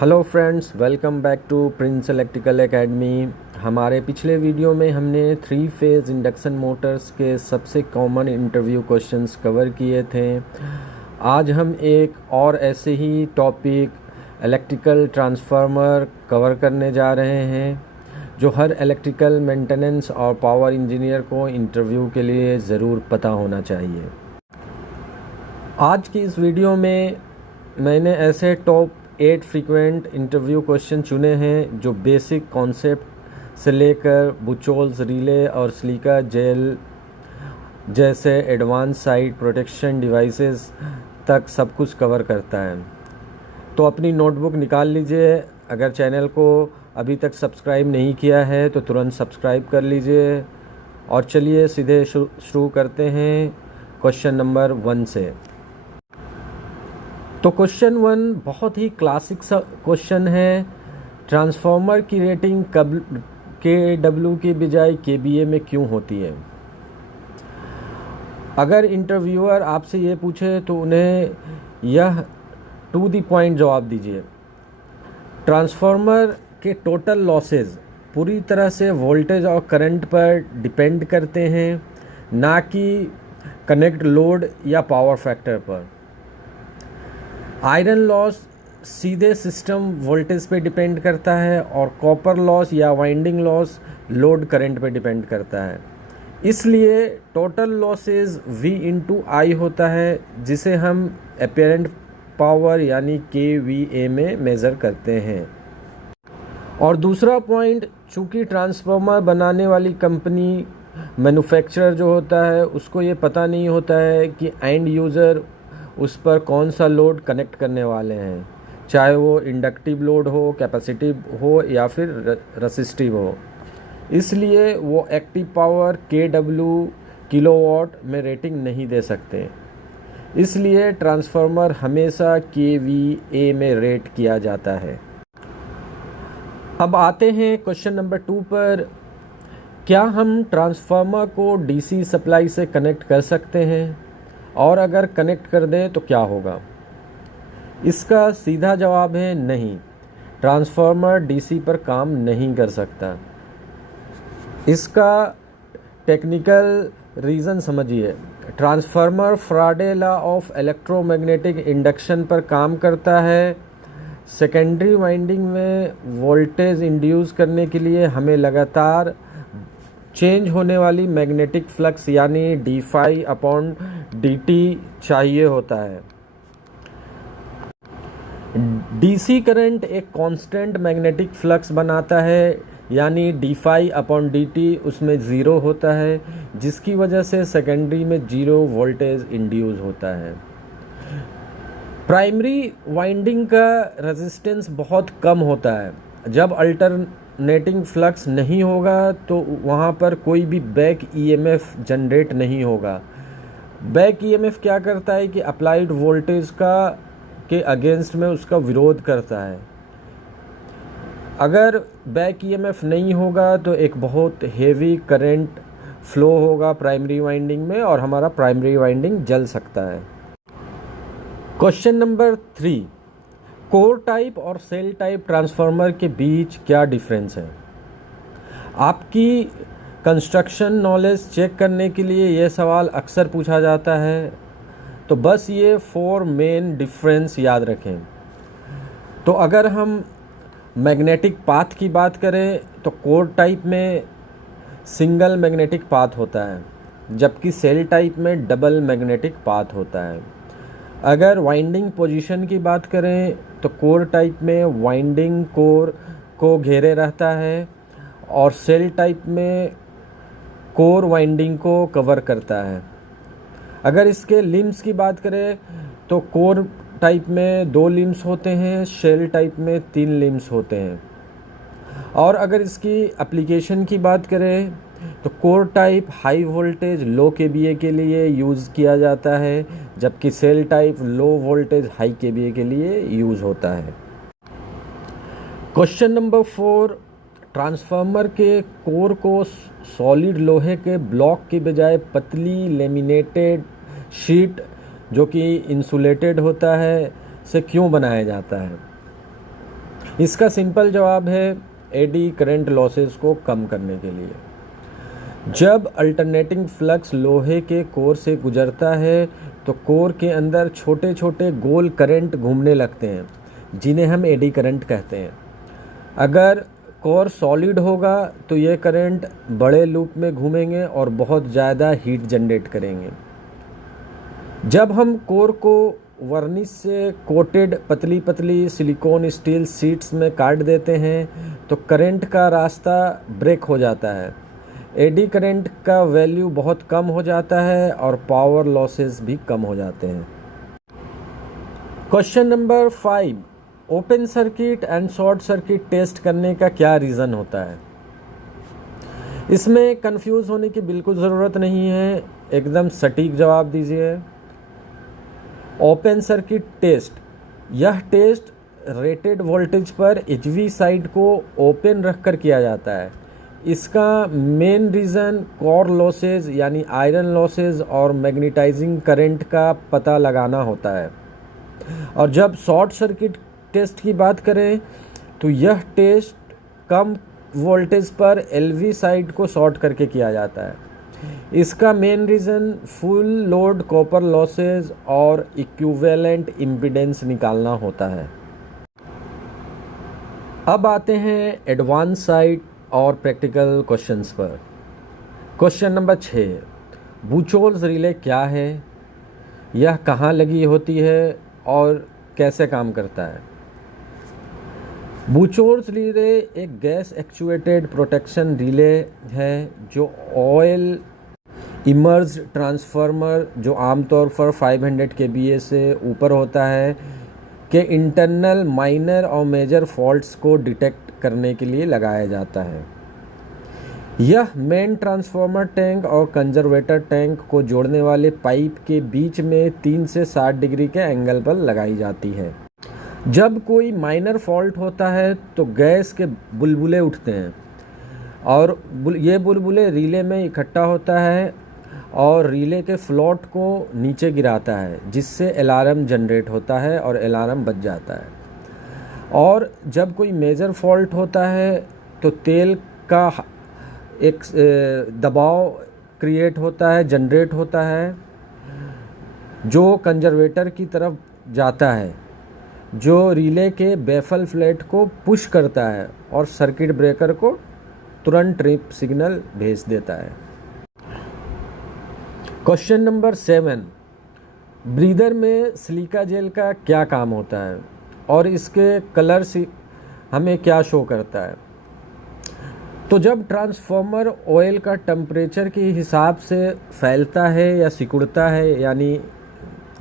Hello friends, welcome back to Prince Electrical Academy. हमारे पिछले video में हमने 3 फेज़ इंडक्शन मोटर्स के सबसे कॉमन इंटरव्यू क्वेश्चंस कवर किए थे। आज हम एक और ऐसे ही टॉपिक इलेक्ट्रिकल ट्रांसफार्मर कवर करने जा रहे हैं, जो हर इलेक्ट्रिकल मेंटेनेंस और पावर इंजीनियर को इंटरव्यू के लिए ज़रूर पता होना चाहिए। आज की इस वीडियो में मैंने ऐसे टॉप 8 फ्रीक्वेंट इंटरव्यू क्वेश्चन चुने हैं जो बेसिक कॉन्सेप्ट से लेकर बुचोल्स रिले और सिलिका जेल जैसे एडवांस साइट प्रोटेक्शन डिवाइसेस तक सब कुछ कवर करता है। तो अपनी नोटबुक निकाल लीजिए। अगर चैनल को अभी तक सब्सक्राइब नहीं किया है तो तुरंत सब्सक्राइब कर लीजिए। और चलिए सीधे शुरू करते हैं क्वेश्चन नंबर 1 से। तो क्वेश्चन 1 बहुत ही क्लासिक सा क्वेश्चन है। ट्रांसफार्मर की रेटिंग KW की बजाय KVA में क्यों होती है? अगर इंटरव्यूअर आपसे ये पूछे तो उन्हें यह टू द पॉइंट जवाब दीजिए। ट्रांसफार्मर के टोटल लॉसेज पूरी तरह से वोल्टेज और करंट पर डिपेंड करते हैं, ना कि कनेक्ट लोड या पावर फैक्टर पर। आयरन लॉस सीधे सिस्टम वोल्टेज पे डिपेंड करता है और कॉपर लॉस या वाइंडिंग लॉस लोड करंट पे डिपेंड करता है। इसलिए टोटल लॉसेज V/I होता है, जिसे हम अपरेंट पावर यानी KVA में मेज़र करते हैं। और दूसरा पॉइंट, चूँकि ट्रांसफार्मर बनाने वाली कंपनी मैन्युफैक्चरर जो होता है उसको ये पता नहीं होता है कि एंड यूज़र उस पर कौन सा लोड कनेक्ट करने वाले हैं, चाहे वो इंडक्टिव लोड हो, कैपेसिटिव हो या फिर रेसिस्टिव हो। इसलिए वो एक्टिव पावर KW किलोवाट में रेटिंग नहीं दे सकते। इसलिए ट्रांसफार्मर हमेशा KVA में रेट किया जाता है। अब आते हैं क्वेश्चन नंबर 2 पर। क्या हम ट्रांसफार्मर को DC सप्लाई से कनेक्ट कर सकते हैं, और अगर कनेक्ट कर दें तो क्या होगा? इसका सीधा जवाब है नहीं। ट्रांसफार्मर DC पर काम नहीं कर सकता। इसका टेक्निकल रीज़न समझिए। Transformer Faraday law of electromagnetic induction पर काम करता है। सेकेंडरी वाइंडिंग में वोल्टेज इंड्यूस करने के लिए हमें लगातार चेंज होने वाली मैग्नेटिक फ्लक्स यानी dφ/dt चाहिए होता है। DC करंट एक कांस्टेंट मैग्नेटिक फ्लक्स बनाता है, यानी dφ/dt उसमें ज़ीरो होता है, जिसकी वजह से सेकेंडरी में ज़ीरो वोल्टेज इंड्यूस होता है। प्राइमरी वाइंडिंग का रेजिस्टेंस बहुत कम होता है। जब अल्टरनेटिंग फ्लक्स नहीं होगा तो वहाँ पर कोई भी बैक EMF जनरेट नहीं होगा। बैक EMF क्या करता है कि अप्लाइड वोल्टेज के अगेंस्ट में उसका विरोध करता है। अगर बैक EMF नहीं होगा तो एक बहुत हेवी करंट फ्लो होगा प्राइमरी वाइंडिंग में और हमारा प्राइमरी वाइंडिंग जल सकता है। क्वेश्चन नंबर 3, कोर टाइप और सेल टाइप ट्रांसफार्मर के बीच क्या डिफरेंस है? आपकी कंस्ट्रक्शन नॉलेज चेक करने के लिए यह सवाल अक्सर पूछा जाता है, तो बस ये 4 मेन डिफरेंस याद रखें। तो अगर हम मैग्नेटिक पाथ की बात करें तो कोर टाइप में सिंगल मैग्नेटिक पाथ होता है, जबकि सेल टाइप में डबल मैग्नेटिक पाथ होता है। अगर वाइंडिंग पोजीशन की बात करें तो कोर टाइप में वाइंडिंग कोर को घेरे रहता है और सेल टाइप में कोर वाइंडिंग को कवर करता है। अगर इसके लिम्स की बात करें तो कोर टाइप में 2 लिम्स होते हैं, सेल टाइप में 3 लिम्स होते हैं। और अगर इसकी एप्लीकेशन की बात करें तो core type high voltage low KVA के लिए यूज़ किया जाता है, जबकि shell type low voltage high KVA के लिए यूज़ होता है। क्वेश्चन नंबर 4, ट्रांसफार्मर के कोर को सॉलिड लोहे के ब्लॉक के बजाय पतली लेमिनेटेड शीट जो कि इंसुलेटेड होता है से क्यों बनाया जाता है? इसका सिंपल जवाब है एडी करंट लॉसेस को कम करने के लिए। जब अल्टरनेटिंग फ्लक्स लोहे के कोर से गुजरता है तो कोर के अंदर छोटे छोटे गोल करंट घूमने लगते हैं जिन्हें हम एडी करंट कहते हैं। अगर कोर सॉलिड होगा तो ये करंट बड़े लूप में घूमेंगे और बहुत ज़्यादा हीट जनरेट करेंगे। जब हम कोर को वर्निश से कोटेड पतली पतली सिलिकॉन स्टील शीट्स में काट देते हैं तो करंट का रास्ता ब्रेक हो जाता है। एडी करंट का वैल्यू बहुत कम हो जाता है और पावर लॉसेस भी कम हो जाते हैं। Question number 5, open circuit and short circuit test करने का क्या रीज़न होता है? इसमें कंफ्यूज होने की बिल्कुल ज़रूरत नहीं है, एकदम सटीक जवाब दीजिए। ओपन सर्किट टेस्ट, यह टेस्ट रेटेड वोल्टेज पर एचवी साइड को ओपन रखकर किया जाता है। इसका मेन रीज़न कोर लॉसेज यानी आयरन लॉसेज और मैग्नेटाइजिंग करंट का पता लगाना होता है। और जब शॉर्ट सर्किट टेस्ट की बात करें तो यह टेस्ट कम वोल्टेज पर एलवी साइड को शॉर्ट करके किया जाता है। इसका main reason full load copper losses और इक्विवेलेंट इम्पीडेंस निकालना होता है। अब आते हैं एडवांस साइड और प्रैक्टिकल क्वेश्चंस पर। क्वेश्चन नंबर 6, बूचोल्स रिले क्या है, यह कहाँ लगी होती है और कैसे काम करता है? बूचोल्स रिले एक गैस एक्चुएटेड प्रोटेक्शन रिले है जो ऑयल इमर्ज ट्रांसफार्मर, जो आमतौर पर 500 kVA से ऊपर होता है, के इंटरनल माइनर और मेजर फॉल्ट्स को डिटेक्ट करने के लिए लगाया जाता है। यह मेन ट्रांसफार्मर टैंक और कंजर्वेटर टैंक को जोड़ने वाले पाइप के बीच में 3 से 60 डिग्री के एंगल पर लगाई जाती है। जब कोई माइनर फॉल्ट होता है तो गैस के बुलबुले उठते हैं और ये बुलबुले रिले में इकट्ठा होता है और रिले के फ्लोट को नीचे गिराता है, जिससे अलार्म जनरेट होता है और अलार्म बज जाता है। और जब कोई मेजर फॉल्ट होता है तो तेल का एक दबाव क्रिएट होता है, जनरेट होता है, जो कंजर्वेटर की तरफ जाता है, जो रिले के बैफल फ्लैट को पुश करता है और सर्किट ब्रेकर को तुरंत ट्रिप सिग्नल भेज देता है। क्वेश्चन नंबर 7, ब्रीदर में सिलिका जेल का क्या काम होता है और इसके कलर से हमें क्या शो करता है? तो जब ट्रांसफार्मर ऑयल का टेम्परेचर के हिसाब से फैलता है या सिकुड़ता है, यानी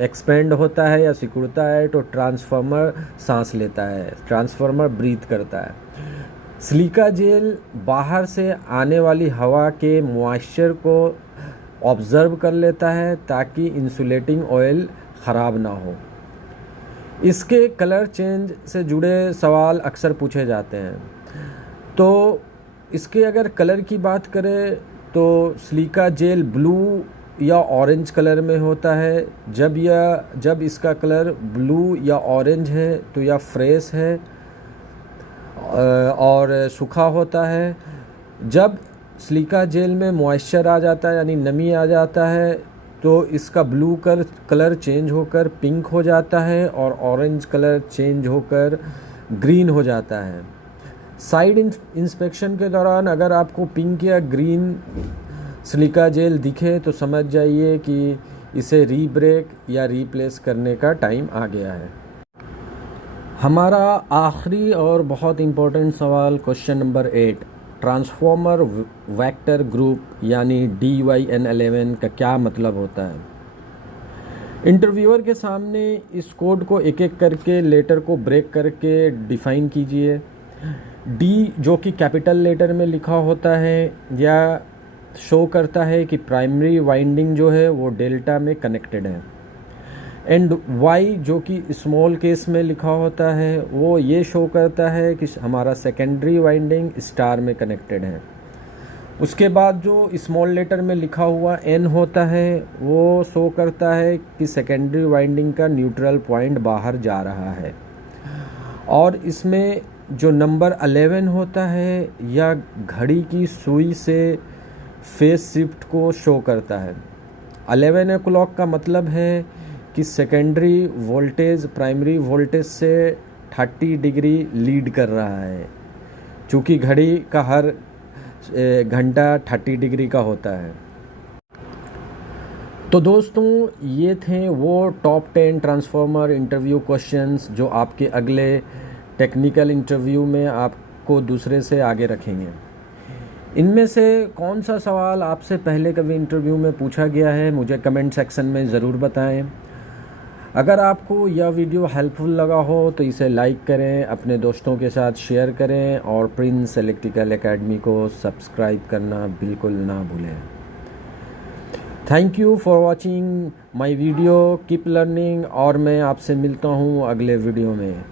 एक्सपेंड होता है या सिकुड़ता है, तो ट्रांसफार्मर सांस लेता है, ट्रांसफार्मर ब्रीथ करता है। सिलिका जेल बाहर से आने वाली हवा के मॉइस्चर को ऑब्जर्व कर लेता है ताकि इंसुलेटिंग ऑयल ख़राब ना हो। इसके कलर चेंज से जुड़े सवाल अक्सर पूछे जाते हैं। तो इसके अगर कलर की बात करें तो सिलिका जेल ब्लू या ऑरेंज कलर में होता है। जब इसका कलर ब्लू या ऑरेंज है तो यह फ्रेश है और सूखा होता है। जब सिलिका जेल में मॉइस्चर आ जाता है यानी नमी आ जाता है तो इसका ब्लू कलर चेंज होकर पिंक हो जाता है और ऑरेंज कलर चेंज होकर ग्रीन हो जाता है। साइड इंस्पेक्शन के दौरान अगर आपको पिंक या ग्रीन सिलिका जेल दिखे तो समझ जाइए कि इसे रीब्रेक या रीप्लेस करने का टाइम आ गया है। हमारा आखिरी और बहुत इम्पोर्टेंट सवाल question number 8, transformer vector group यानी DYN11 का क्या मतलब होता है? इंटरव्यूअर के सामने इस कोड को एक एक करके लेटर को ब्रेक करके डिफाइन कीजिए। D जो कि कैपिटल लेटर में लिखा होता है या शो करता है कि प्राइमरी वाइंडिंग जो है वो डेल्टा में कनेक्टेड है, एंड Y जो कि स्मॉल केस में लिखा होता है वो ये शो करता है कि हमारा सेकेंडरी वाइंडिंग स्टार में कनेक्टेड है। उसके बाद जो स्मॉल लेटर में लिखा हुआ N होता है वो शो करता है कि सेकेंडरी वाइंडिंग का न्यूट्रल पॉइंट बाहर जा रहा है। और इसमें जो नंबर 11 होता है या घड़ी की सुई से फेज शिफ्ट को शो करता है। 11 o'clock का मतलब है कि सेकेंडरी वोल्टेज प्राइमरी वोल्टेज से 30 डिग्री लीड कर रहा है, चूँकि घड़ी का हर घंटा 30 डिग्री का होता है। तो दोस्तों, ये थे वो टॉप 10 ट्रांसफार्मर इंटरव्यू क्वेश्चंस जो आपके अगले टेक्निकल इंटरव्यू में आपको दूसरे से आगे रखेंगे। इनमें से कौन सा सवाल आपसे पहले कभी इंटरव्यू में पूछा गया है, मुझे कमेंट सेक्शन में ज़रूर बताएं। अगर आपको यह वीडियो हेल्पफुल लगा हो तो इसे लाइक करें, अपने दोस्तों के साथ शेयर करें और प्रिंस इलेक्ट्रिकल एकेडमी को सब्सक्राइब करना बिल्कुल ना भूलें। Thank you for watching my video, keep learning, और मैं आपसे मिलता हूँ अगले वीडियो में।